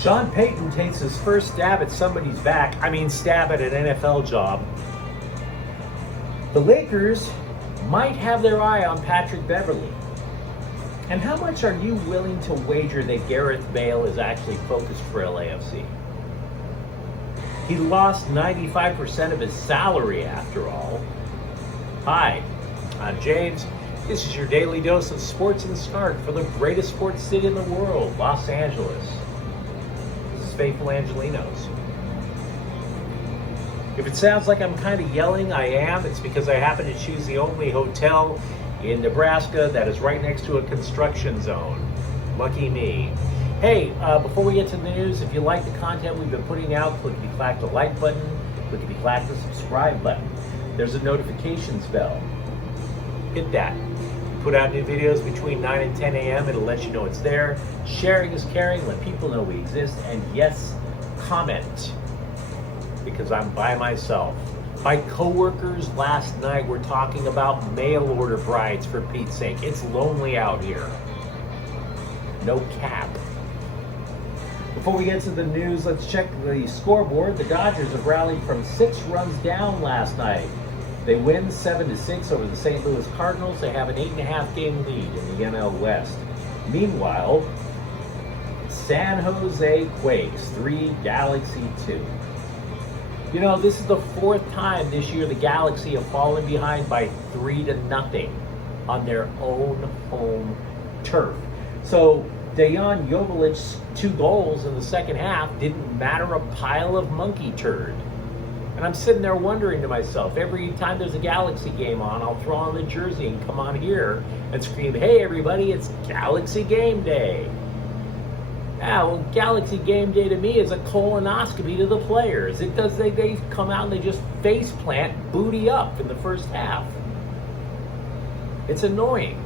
Sean Payton takes his first stab at somebody's back. Stab at an NFL job. The Lakers might have their eye on Patrick Beverley. And how much are you willing to wager that Gareth Bale is actually focused for LAFC? He lost 95% of his salary after all. Hi, I'm James. This is your daily dose of sports in the start for the greatest sports city in the world, Los Angeles. This is Faithful Angelinos. If it sounds like I'm kind of yelling, I am. It's because I happen to choose the only hotel in Nebraska that is right next to a construction zone. Lucky me. Hey, before we get to the news, if you like the content we've been putting out, clickety-clack the like button, clickety-clack the subscribe button. There's a notifications bell. Hit that. Put out new videos between 9 and 10 a.m. It'll let you know it's there. Sharing is caring. Let people know we exist. And yes, comment. Because I'm by myself. My coworkers last night were talking about mail order brides, for Pete's sake. It's lonely out here. No cap. Before we get to the news, let's check the scoreboard. The Dodgers have rallied from 6 runs down last night. They win 7-6 over the St. Louis Cardinals. They have an 8.5 game lead in the NL West. Meanwhile, San Jose Quakes 3, Galaxy 2. You know, this is the 4th time this year the Galaxy have fallen behind by 3-0 on their own home turf. So Dejan Jovelic's 2 goals in the second half didn't matter a pile of monkey turd. And I'm sitting there wondering to myself, every time there's a Galaxy game on, I'll throw on the jersey and come on here and scream, hey everybody, it's Galaxy game day. Yeah, well, Galaxy game day to me is a colonoscopy to the players. It does, they come out and they just face plant booty up in the first half. It's annoying.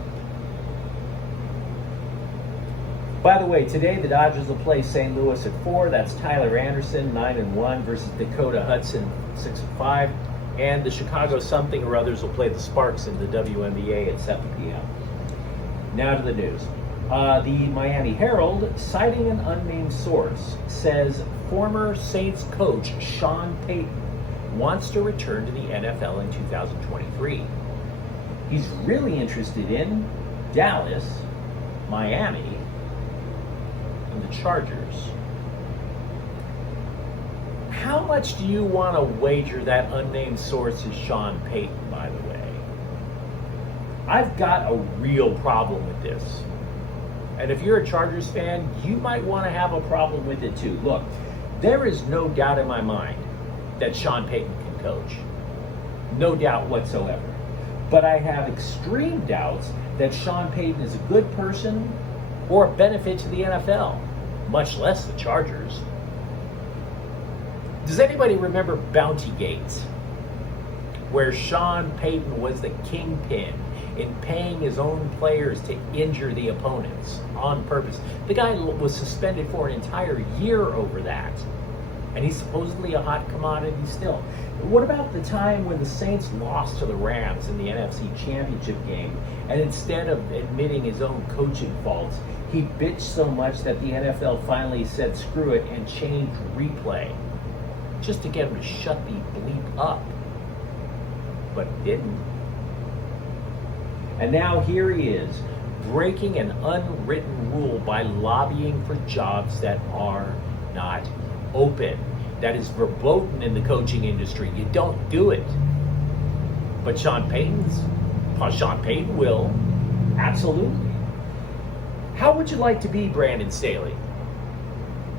By the way, today the Dodgers will play St. Louis at 4. That's Tyler Anderson, 9-1, versus Dakota Hudson, 6-5. And the Chicago something or others will play the Sparks in the WNBA at 7 p.m. Now to the news. The Miami Herald, citing an unnamed source, says former Saints coach Sean Payton wants to return to the NFL in 2023. He's really interested in Dallas, Miami, and the Chargers. How much do you want to wager that unnamed source is Sean Payton, by the way? I've got a real problem with this. And if you're a Chargers fan, you might want to have a problem with it too. Look, there is no doubt in my mind that Sean Payton can coach. No doubt whatsoever. But I have extreme doubts that Sean Payton is a good person or a benefit to the NFL, much less the Chargers. Does anybody remember Bounty Gates, where Sean Payton was the kingpin in paying his own players to injure the opponents on purpose? The guy was suspended for an entire year over that, and he's supposedly a hot commodity still. What about the time when the Saints lost to the Rams in the NFC Championship game, and instead of admitting his own coaching faults, he bitched so much that the NFL finally said screw it and changed replay just to get him to shut the bleep up? But didn't. And now here he is, breaking an unwritten rule by lobbying for jobs that are not open. That is verboten in the coaching industry. You don't do it. But Sean Payton will. Absolutely. How would you like to be Brandon Staley,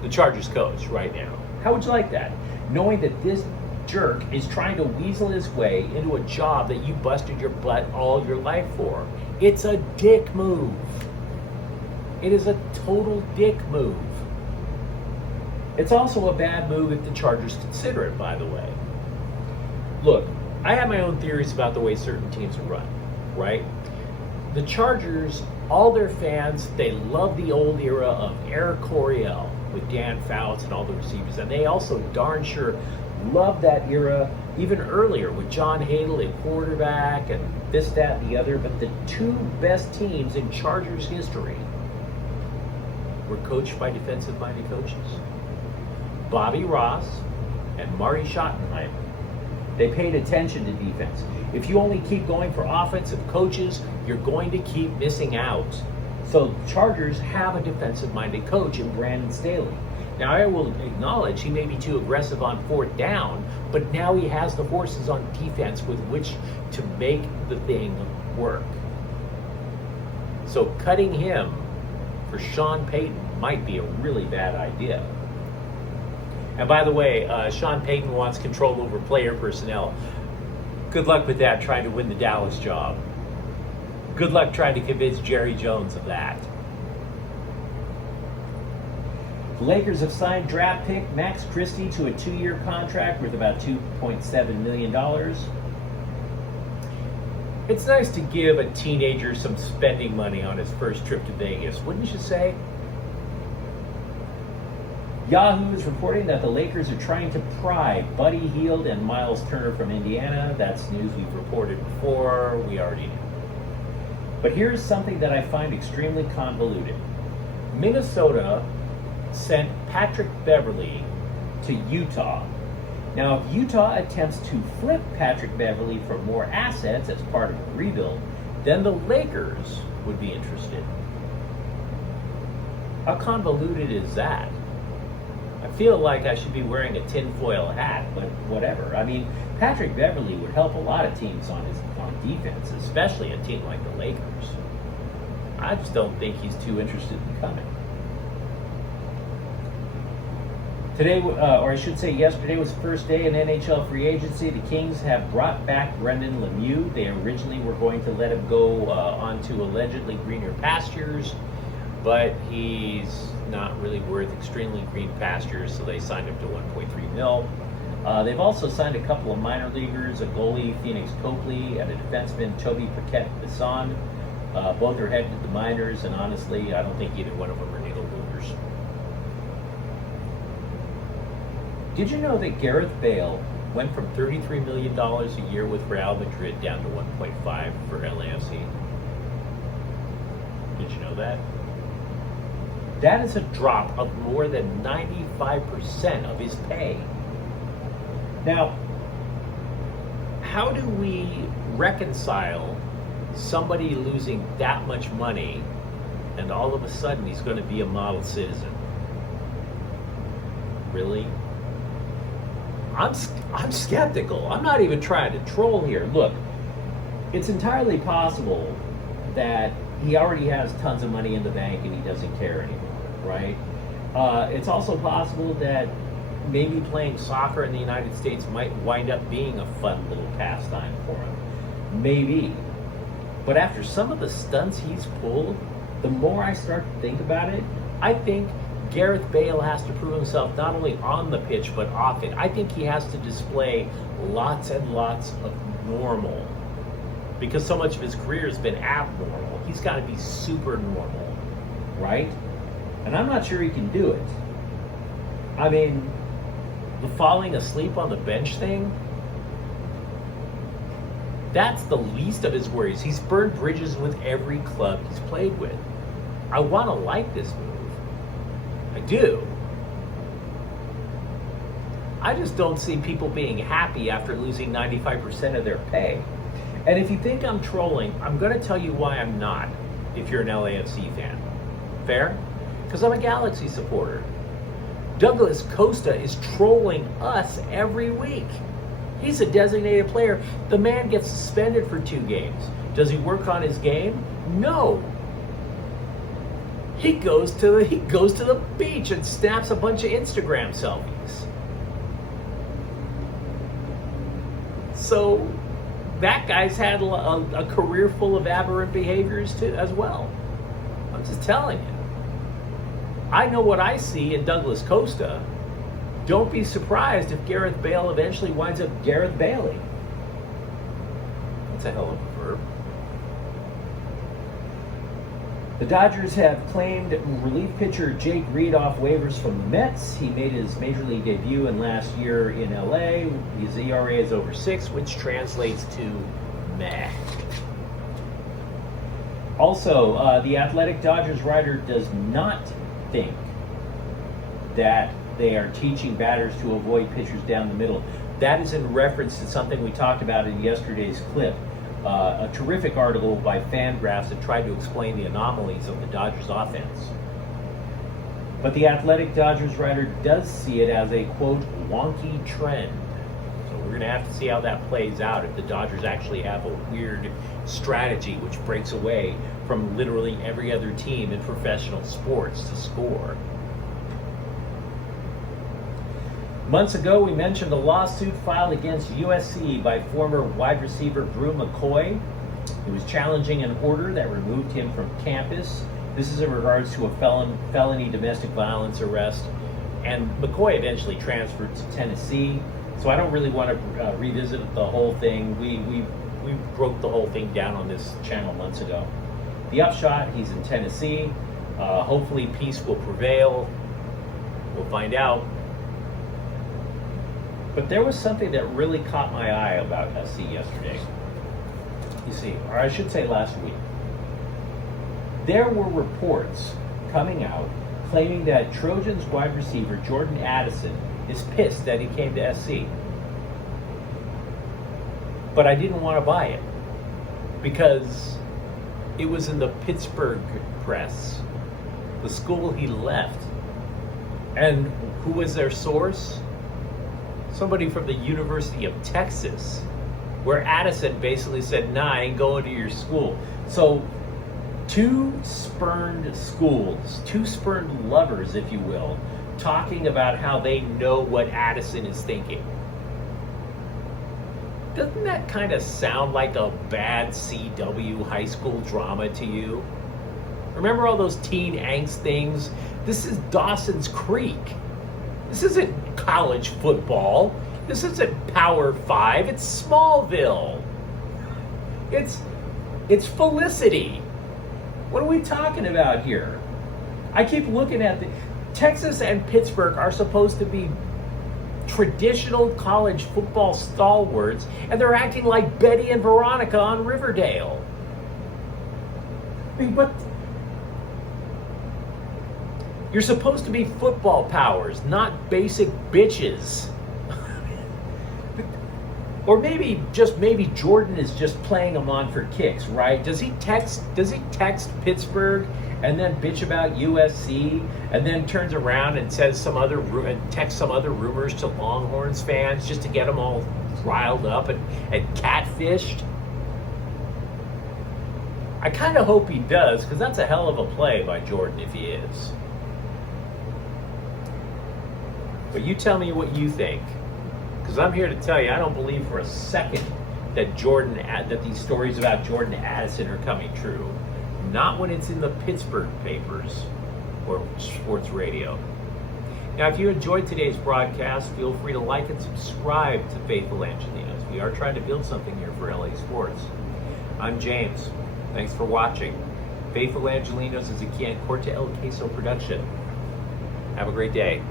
the Chargers coach right now? How would you like that? Knowing that this jerk is trying to weasel his way into a job that you busted your butt all your life for. It's a dick move. It is a total dick move. It's also a bad move if the Chargers consider it, by the way. Look, I have my own theories about the way certain teams are run, right? The Chargers, all their fans, they love the old era of Eric Coryell with Dan Fouts and all the receivers. And they also darn sure love that era even earlier with John Hadle at quarterback and this, that, and the other. But the 2 best teams in Chargers history were coached by defensive-minded coaches. Bobby Ross and Marty Schottenheimer. They paid attention to defense. If you only keep going for offensive coaches, you're going to keep missing out. So Chargers have a defensive-minded coach in Brandon Staley. Now, I will acknowledge he may be too aggressive on fourth down, but now he has the horses on defense with which to make the thing work. So cutting him for Sean Payton might be a really bad idea. And by the way, Sean Payton wants control over player personnel. Good luck with that, trying to win the Dallas job. Good luck trying to convince Jerry Jones of that. The Lakers have signed draft pick Max Christie to a 2-year contract worth about $2.7 million. It's nice to give a teenager some spending money on his first trip to Vegas, wouldn't you say? Yahoo is reporting that the Lakers are trying to pry Buddy Hield and Miles Turner from Indiana. That's news we've reported before. We already knew. But here's something that I find extremely convoluted. Minnesota sent Patrick Beverley to Utah. Now, if Utah attempts to flip Patrick Beverley for more assets as part of a rebuild, then the Lakers would be interested. How convoluted is that? I feel like I should be wearing a tinfoil hat, but whatever. I mean, Patrick Beverley would help a lot of teams on defense, especially a team like the Lakers. I just don't think he's too interested in coming. Today, or I should say yesterday, was the first day in NHL free agency. The Kings have brought back Brendan Lemieux. They originally were going to let him go onto allegedly greener pastures, but he's not really worth extremely green pastures, so they signed him to $1.3 million. They've also signed a couple of minor leaguers, a goalie, Phoenix Copley, and a defenseman, Toby Paquette-Bisson. Both are headed to the minors, and honestly, I don't think either one of them are needle movers. Did you know that Gareth Bale went from $33 million a year with Real Madrid down to $1.5 for LAFC? Did you know that? That is a drop of more than 95% of his pay. Now, how do we reconcile somebody losing that much money and all of a sudden he's going to be a model citizen? Really? I'm skeptical. I'm not even trying to troll here. Look, it's entirely possible that he already has tons of money in the bank and he doesn't care anymore, right? It's also possible that maybe playing soccer in the United States might wind up being a fun little pastime for him. Maybe. But after some of the stunts he's pulled, the more I start to think about it, I think Gareth Bale has to prove himself not only on the pitch but off it. I think he has to display lots and lots of normal, because so much of his career has been abnormal. He's got to be super normal, right? And I'm not sure he can do it. I mean, the falling asleep on the bench thing, that's the least of his worries. He's burned bridges with every club he's played with. I want to like this move. I do. I just don't see people being happy after losing 95% of their pay. And if you think I'm trolling, I'm going to tell you why I'm not, if you're an LAFC fan. Fair? Because I'm a Galaxy supporter. Douglas Costa is trolling us every week. He's a designated player. The man gets suspended for 2 games. Does he work on his game? No. He goes to the beach and snaps a bunch of Instagram selfies. So that guy's had a career full of aberrant behaviors too, as well. I'm just telling you. I know what I see in Douglas Costa. Don't be surprised if Gareth Bale eventually winds up Gareth Bailey. That's a hell of a verb. The Dodgers have claimed relief pitcher Jake Reed off waivers from the Mets. He made his major league debut in last year in LA. His ERA is over 6, which translates to meh. Also, the Athletic Dodgers writer does not think that they are teaching batters to avoid pitchers down the middle. That is in reference to something we talked about in yesterday's clip. A terrific article by Fangraphs that tried to explain the anomalies of the Dodgers offense. But the Athletic Dodgers writer does see it as a, quote, wonky trend. So we're going to have to see how that plays out if the Dodgers actually have a weird strategy which breaks away from literally every other team in professional sports to score. Months ago, we mentioned a lawsuit filed against USC by former wide receiver Brew McCoy. He was challenging an order that removed him from campus. This is in regards to a felony domestic violence arrest. And McCoy eventually transferred to Tennessee. So I don't really want to revisit the whole thing. We broke the whole thing down on this channel months ago. The upshot, he's in Tennessee. Hopefully peace will prevail. We'll find out. But there was something that really caught my eye about SC yesterday. You see, or I should say last week. There were reports coming out claiming that Trojans wide receiver Jordan Addison is pissed that he came to SC. But I didn't want to buy it because it was in the Pittsburgh press, the school he left. And who was their source? Somebody from the University of Texas, where Addison basically said, nah, I ain't going to your school. So two spurned schools, two spurned lovers, if you will, talking about how they know what Addison is thinking. Doesn't that kind of sound like a bad CW high school drama to you? Remember all those teen angst things? This is Dawson's Creek. This isn't college football. This isn't Power 5. It's Smallville. It's Felicity. What are we talking about here? I keep looking at Texas and Pittsburgh are supposed to be traditional college football stalwarts, and they're acting like Betty and Veronica on Riverdale. I mean, what? You're supposed to be football powers, not basic bitches. Or maybe Jordan is just playing them on for kicks, right? Does he text Pittsburgh and then bitch about USC and then turns around and says texts some other rumors to Longhorns fans just to get them all riled up and catfished? I kind of hope he does, because that's a hell of a play by Jordan if he is. But you tell me what you think, because I'm here to tell you I don't believe for a second that these stories about Jordan Addison are coming true. Not when it's in the Pittsburgh papers or sports radio. Now, if you enjoyed today's broadcast, feel free to like and subscribe to Faithful Angelinos. We are trying to build something here for LA Sports. I'm James. Thanks for watching. Faithful Angelinos is a Corte El Queso production. Have a great day.